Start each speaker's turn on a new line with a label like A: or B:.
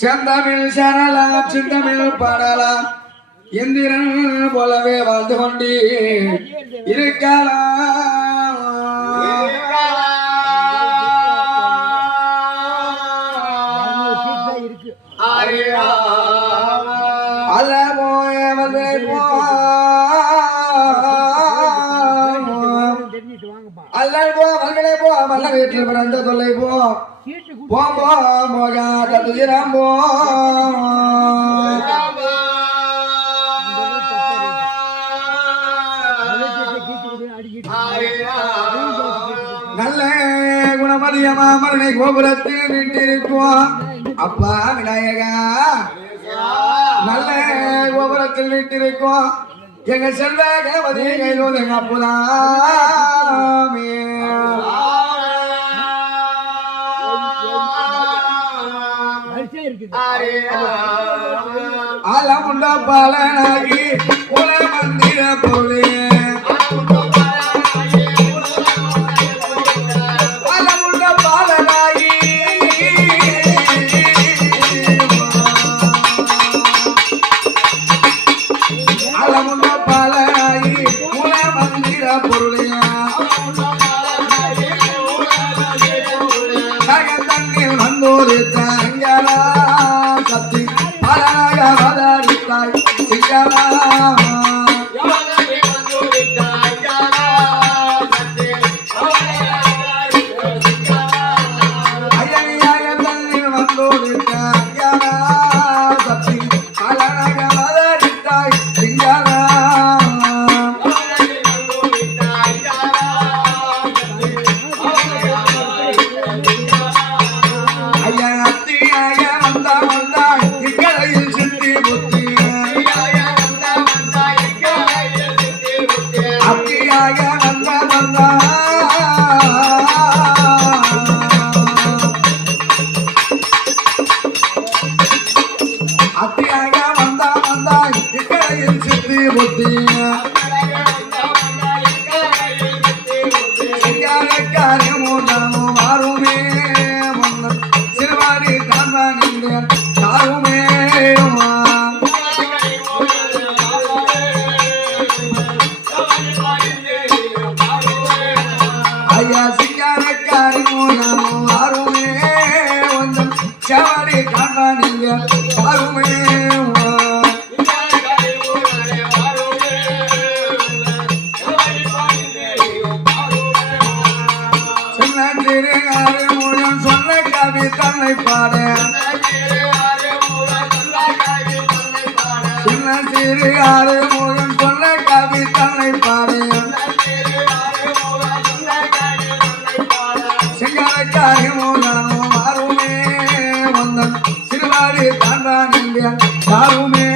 A: செந்தமிழ் சேரலாம் சிந்தமிழ் பாடலாம். இந்திரன் போலவே வாழ்ந்து கொண்டு இருக்கலாம். அல்ல போய வந்து போ அல்லல் போ மல்களை போ மல்ல வீட்டில் பிறந்த தொல்லை போ. போ மோகா. தத்துதிரம் போ நல்ல குணமதியமா மரணை கோபுரத்தில் நின்றிருப்போம். அப்பா விநாயகா நல்ல கோபுரத்தில் நின்றிருக்கோம். எங்க செல்வ கணபதி கைதோல் எங்க அப்புதாமே. அலமுண்ட பாலனாகி குல மந்திர பொருளே அலமுண்ட வந்தோரு தங்கலா வந்தா தன்னை பாட சின்ன திரு ஆறு ಕಾರ್ಯವು ನಾನು ಮಾರುಮೇ ಒಂದನ್ ಸಿರಿವಾಡಿ ತಾಂಡ ನಿಂದ ಮಾರುಮೇ